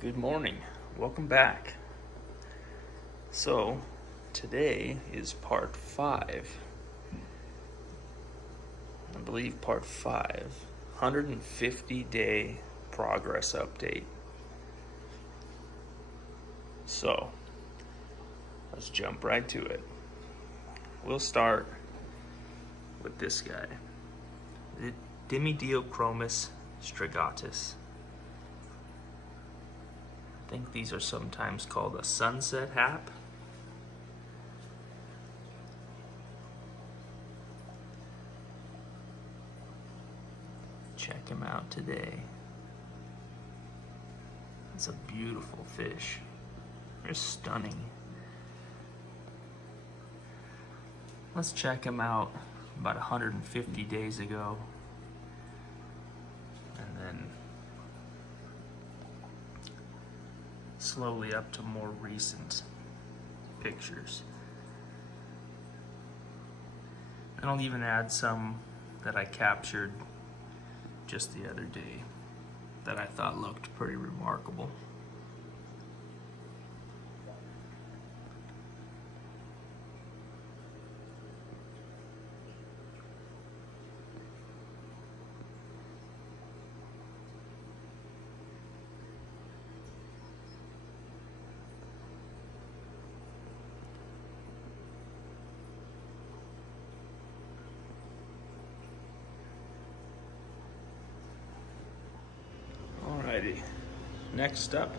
Good morning. Welcome back. So, today is part 5. I believe part 5. 150-day progress update. So, let's jump right to it. We'll start with this guy. The chromis strigatus. I think these are sometimes called a sunset hap. Check him out today. It's a beautiful fish. They're stunning. Let's check him out about 150 days ago. And then slowly up to more recent pictures. And I'll even add some that I captured just the other day that I thought looked pretty remarkable. Alrighty, next up,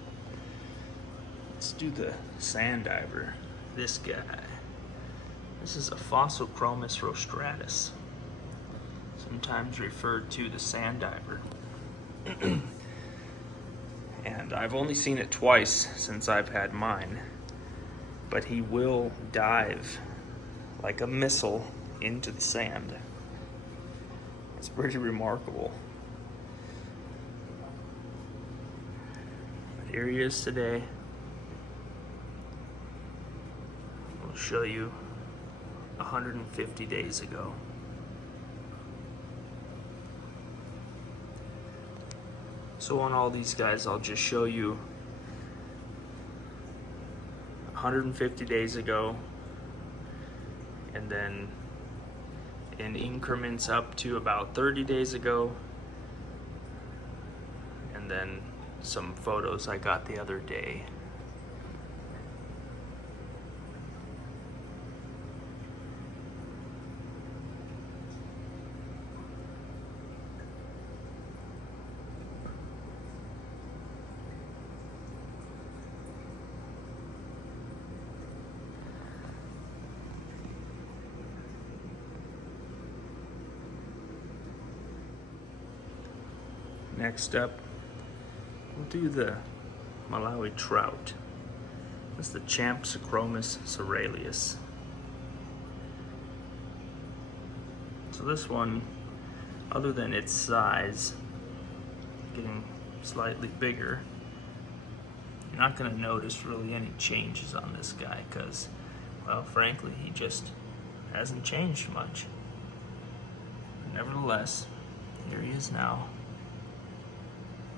let's do the sand diver. This guy. This is a Hawklesseps rostratus, sometimes referred to the sand diver. And I've only seen it twice since I've had mine, but he will dive like a missile into the sand. It's pretty remarkable. Here he is today. I'll show you 150 days ago. So on all these guys, I'll just show you 150 days ago, and then in increments up to about 30 days ago, and then some photos I got the other day. Next up, we'll do the Malawi trout. That's the chromis cerealius. So this one, other than its size getting slightly bigger, you're not going to notice really any changes on this guy because, well, frankly, he just hasn't changed much. But nevertheless, here he is now.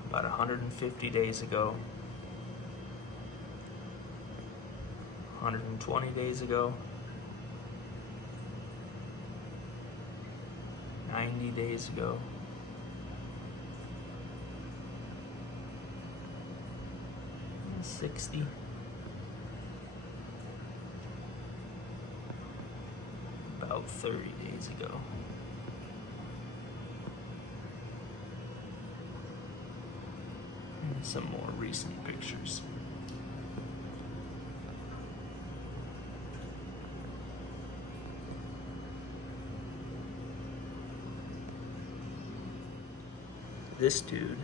About 150 days ago, 120 days ago, 90 days ago, and 60, about 30 days ago. Some more recent pictures. This dude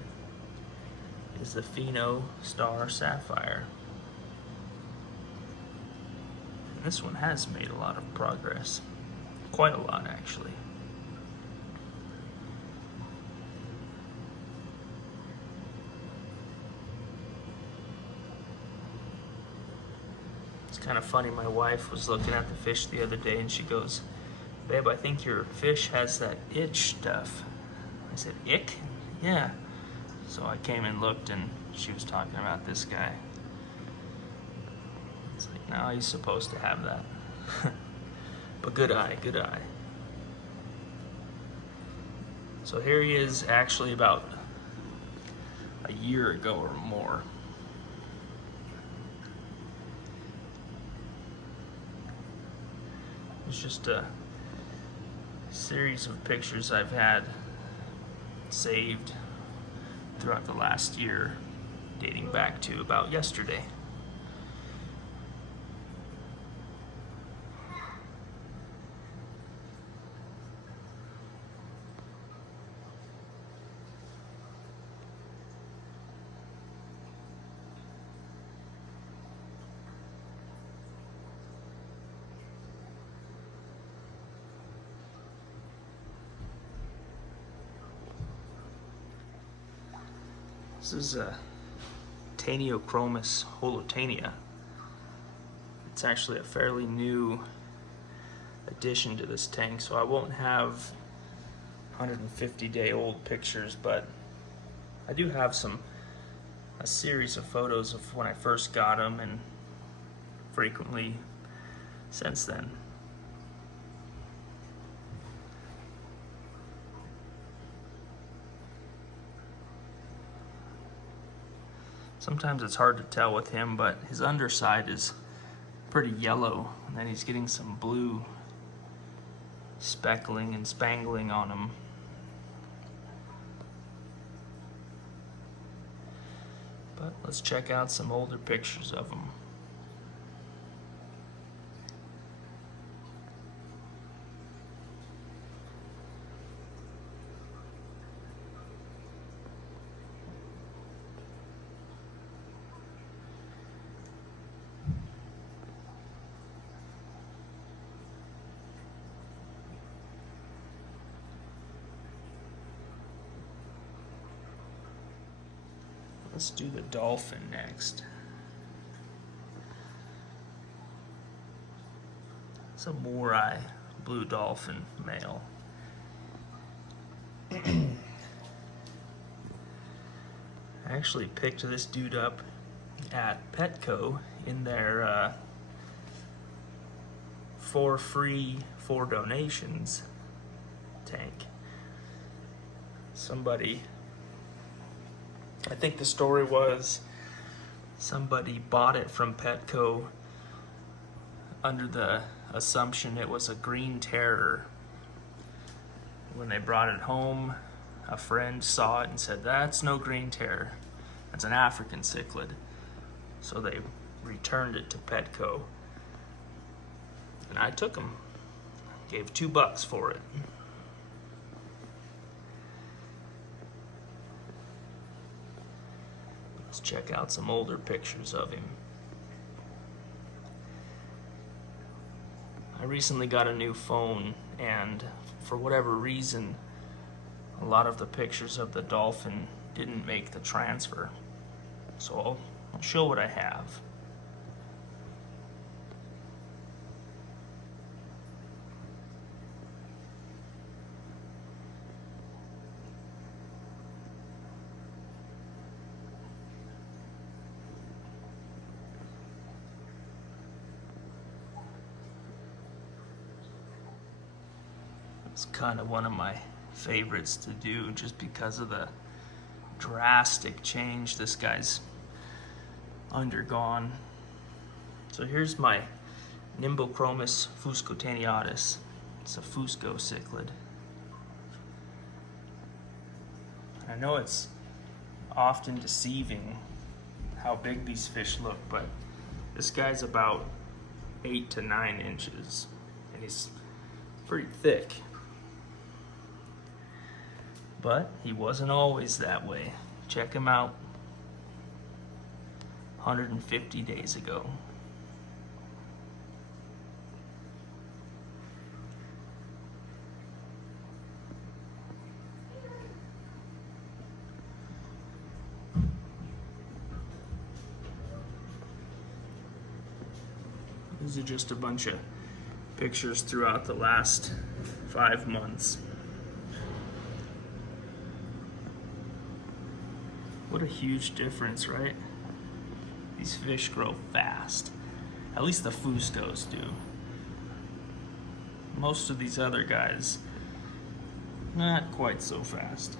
is the Pheno star sapphire. And this one has made a lot of progress. Quite a lot, actually. It's kind of funny, my wife was looking at the fish the other day and she goes, "Babe, I think your fish has that itch stuff." I said, "Ick?" "Yeah." So I came and looked, and she was talking about this guy. It's like, no, he's supposed to have that. But good eye, good eye. So here he is, actually about a year ago or more. It's just a series of pictures I've had saved throughout the last year, dating back to about yesterday. This is a Tanio chromis holotania. It's actually a fairly new addition to this tank, so I won't have 150-day-old pictures, but I do have a series of photos of when I first got them and frequently since then. Sometimes it's hard to tell with him, but his underside is pretty yellow, and then he's getting some blue speckling and spangling on him. But let's check out some older pictures of him. Let's do the dolphin next. It's a Morai blue dolphin male. I actually picked this dude up at Petco in their for free, for donations tank. Somebody, I think the story was somebody bought it from Petco under the assumption it was a green terror. When they brought it home, a friend saw it and said, "That's no green terror, that's an African cichlid." So they returned it to Petco, and I took them, gave $2 for it. Let's check out some older pictures of him. I recently got a new phone, and for whatever reason, a lot of the pictures of the dolphin didn't make the transfer. So I'll show what I have. It's kind of one of my favorites to do just because of the drastic change this guy's undergone. So here's my Nimbochromis fuscotaneatus. It's a Fusco cichlid. I know it's often deceiving how big these fish look, but this guy's about 8 to 9 inches, and he's pretty thick. But he wasn't always that way. Check him out 150 days ago. These are just a bunch of pictures throughout the last 5 months. What a huge difference, right? These fish grow fast. At least the Fuscos do. Most of these other guys, not quite so fast.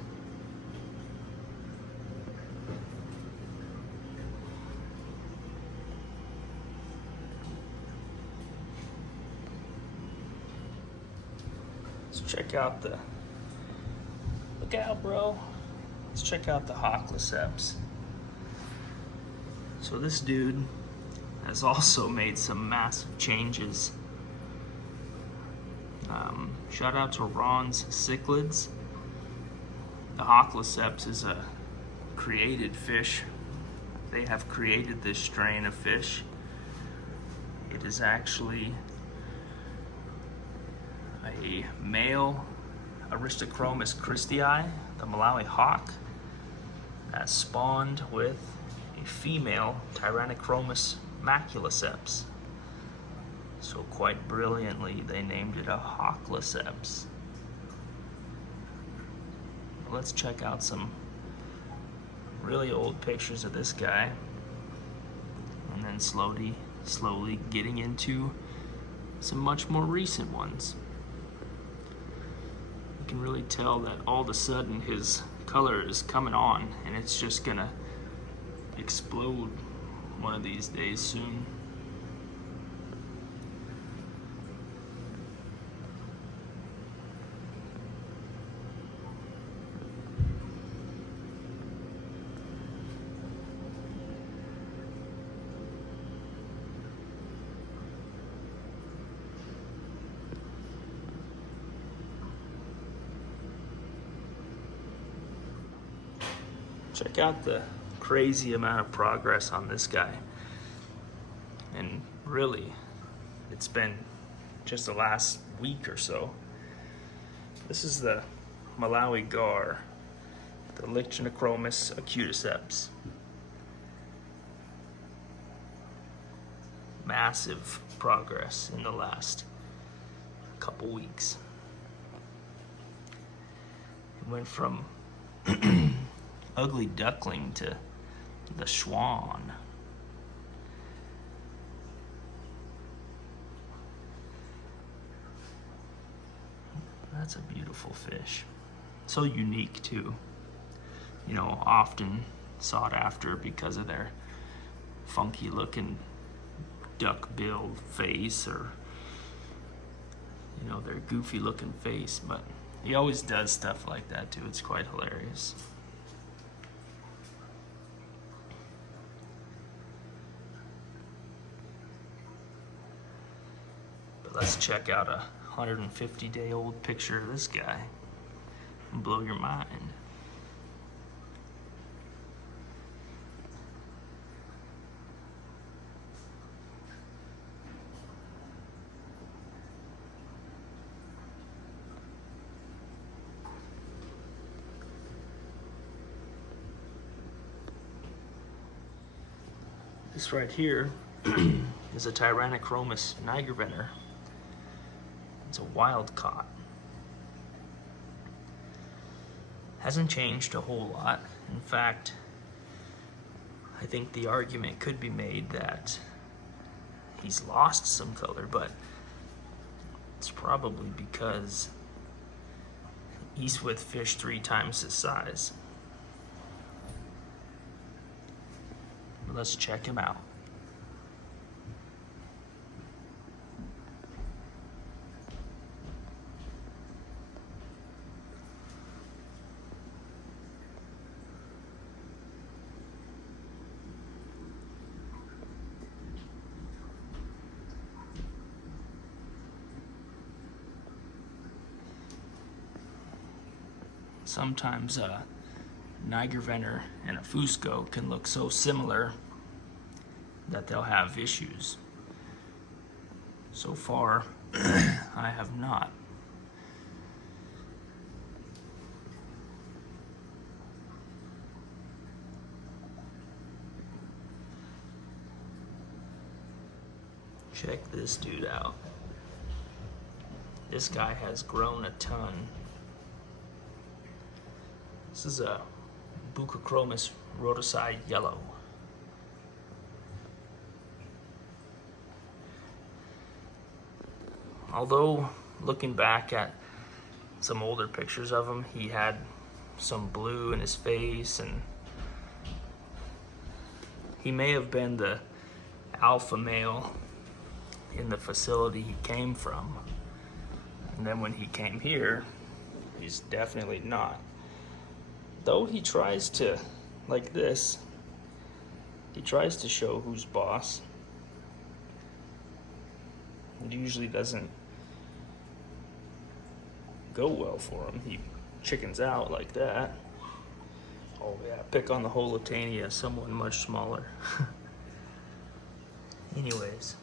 Let's check out the, look out, bro. Let's check out the Hawklesseps. So this dude has also made some massive changes. Shout out to Ron's Cichlids. The Hawklesseps is a created fish. They have created this strain of fish. It is actually a male Aristochromis christii, the Malawi hawk, that spawned with a female Tyrannochromis maculoseps. So quite brilliantly, they named it a Hawklesseps. Let's check out some really old pictures of this guy, and then slowly getting into some much more recent ones. You can really tell that all of a sudden his color is coming on, and it's just gonna explode one of these days soon. Check out the crazy amount of progress on this guy. And really, it's been just the last week or so. This is the Malawi gar, the Lichenochromis acuticeps. Massive progress in the last couple weeks. It went from ugly duckling to the swan. That's a beautiful fish. So unique too. You know, often sought after because of their funky looking duck-billed face, or you know, their goofy looking face, but he always does stuff like that too. It's quite hilarious. But let's check out a 150-day-old picture of this guy and blow your mind. This right here is a Tyrannochromis Niger vener. It's a wild caught. Hasn't changed a whole lot. In fact, I think the argument could be made that he's lost some color, but it's probably because he's with fish 3 times his size. Let's check him out. Sometimes a Niger vener and a Fusco can look so similar that they'll have issues. So far, I have not. Check this dude out. This guy has grown a ton. This is a Buca rhodocide yellow. Although, looking back at some older pictures of him, he had some blue in his face, and he may have been the alpha male in the facility he came from. And then when he came here, he's definitely not. Though he tries to, like this, he tries to show who's boss. It usually doesn't go well for him. He chickens out like that. Oh yeah, pick on the whole Tanio, someone much smaller. Anyways,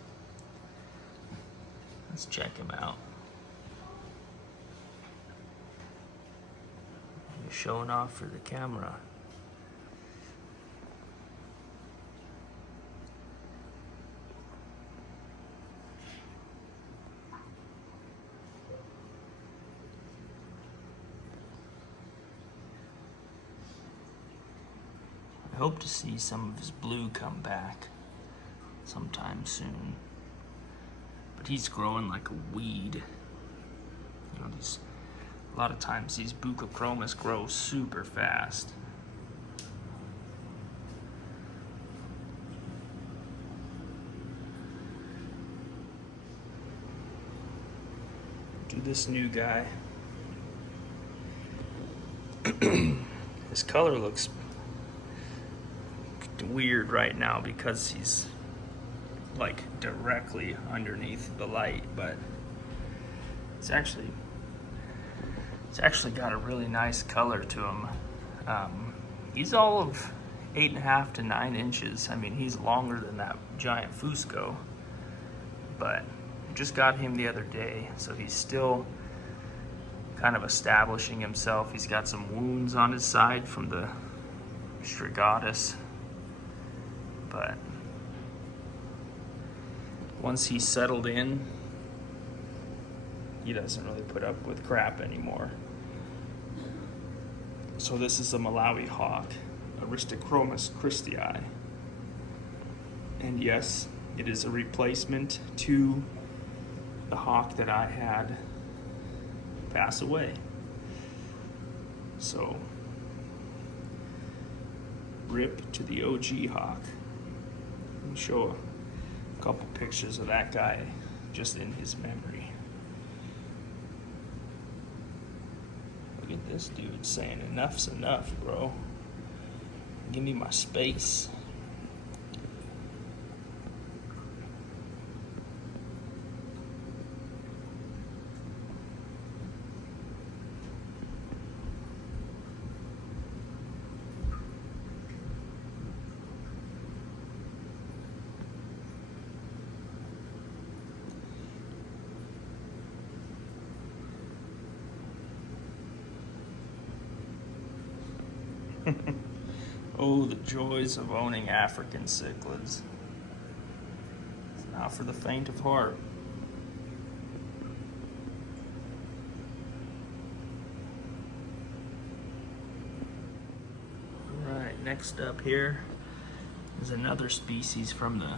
let's check him out. You're showing off for the camera. I hope to see some of his blue come back sometime soon. But he's growing like a weed. You know, a lot of times these Buca chromis grow super fast. Do this new guy. His color looks weird right now because he's like directly underneath the light, but it's actually got a really nice color to him. He's all of 8.5 to 9 inches. I mean, he's longer than that giant Fusco, but I just got him the other day, so he's still kind of establishing himself. He's got some wounds on his side from the strigatus, but once he's settled in, he doesn't really put up with crap anymore. So this is a Malawi hawk, Chromis christii. And yes, it is a replacement to the hawk that I had pass away. So, rip to the OG hawk. Let me show a couple pictures of that guy just in his memory. Look at this dude saying enough's enough, bro. Give me my space. Oh, the joys of owning African cichlids. It's not for the faint of heart. Alright, next up here is another species from the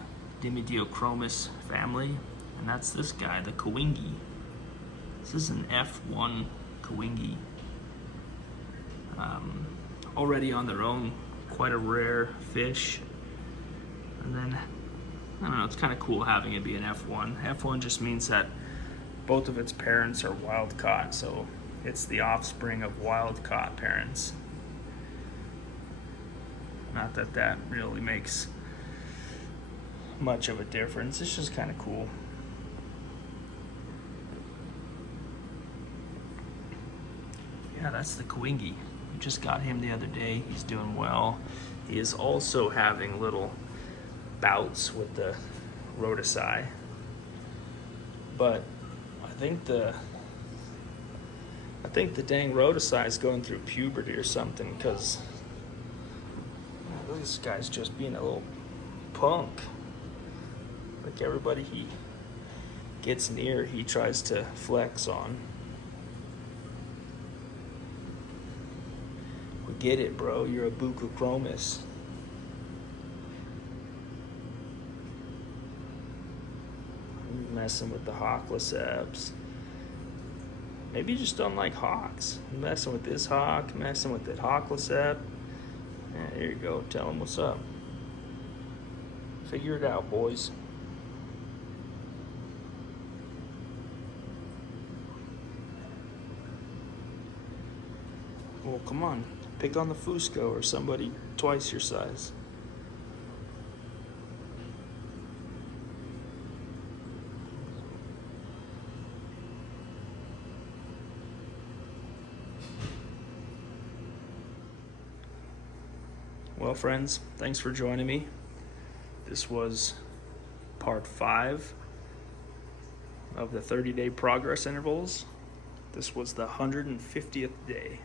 Dimidiochromis family, and that's this guy, the Kawingi. This is an F1 Kawingi. Already on their own, quite a rare fish. And then, I don't know, it's kind of cool having it be an F1. F1 just means that both of its parents are wild caught, so it's the offspring of wild caught parents. Not that that really makes much of a difference, it's just kind of cool. Yeah, that's the Kawingi. We just got him the other day. He's doing well. He is also having little bouts with the rhodocide. But I think the dang rhodocide is going through puberty or something, because this guy's just being a little punk. Like everybody he gets near, he tries to flex on. We Get it, bro. You're a Buca chromis. Messing with the Hawklesseps. Maybe you just don't like hawks. Messing with this hawk, messing with that Hawklesseps. Yeah, here you go. Tell them what's up. Figure it out, boys. Well, come on. Pick on the Fusco or somebody twice your size. Well, friends, thanks for joining me. This was part 5 of the 30-day progress intervals. This was the 150th day.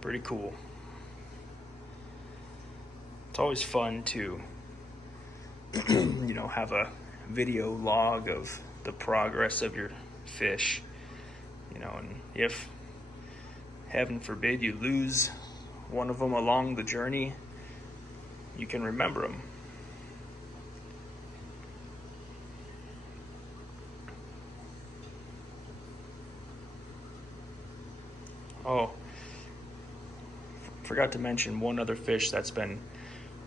Pretty cool. It's always fun to, have a video log of the progress of your fish, and if, heaven forbid, you lose one of them along the journey, you can remember them. Oh, forgot to mention one other fish that's been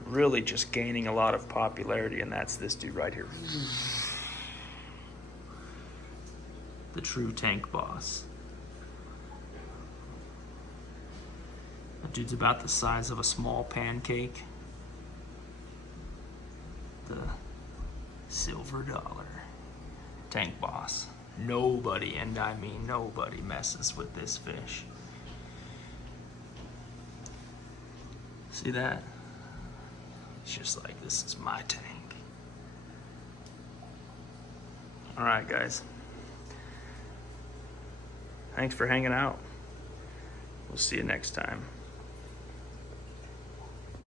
really just gaining a lot of popularity, and that's this dude right here. The true tank boss. That dude's about the size of a small pancake. The silver dollar. Tank boss. Nobody, and I mean nobody, messes with this fish. See that? It's just like, this is my tank. All right, guys. Thanks for hanging out. We'll see you next time.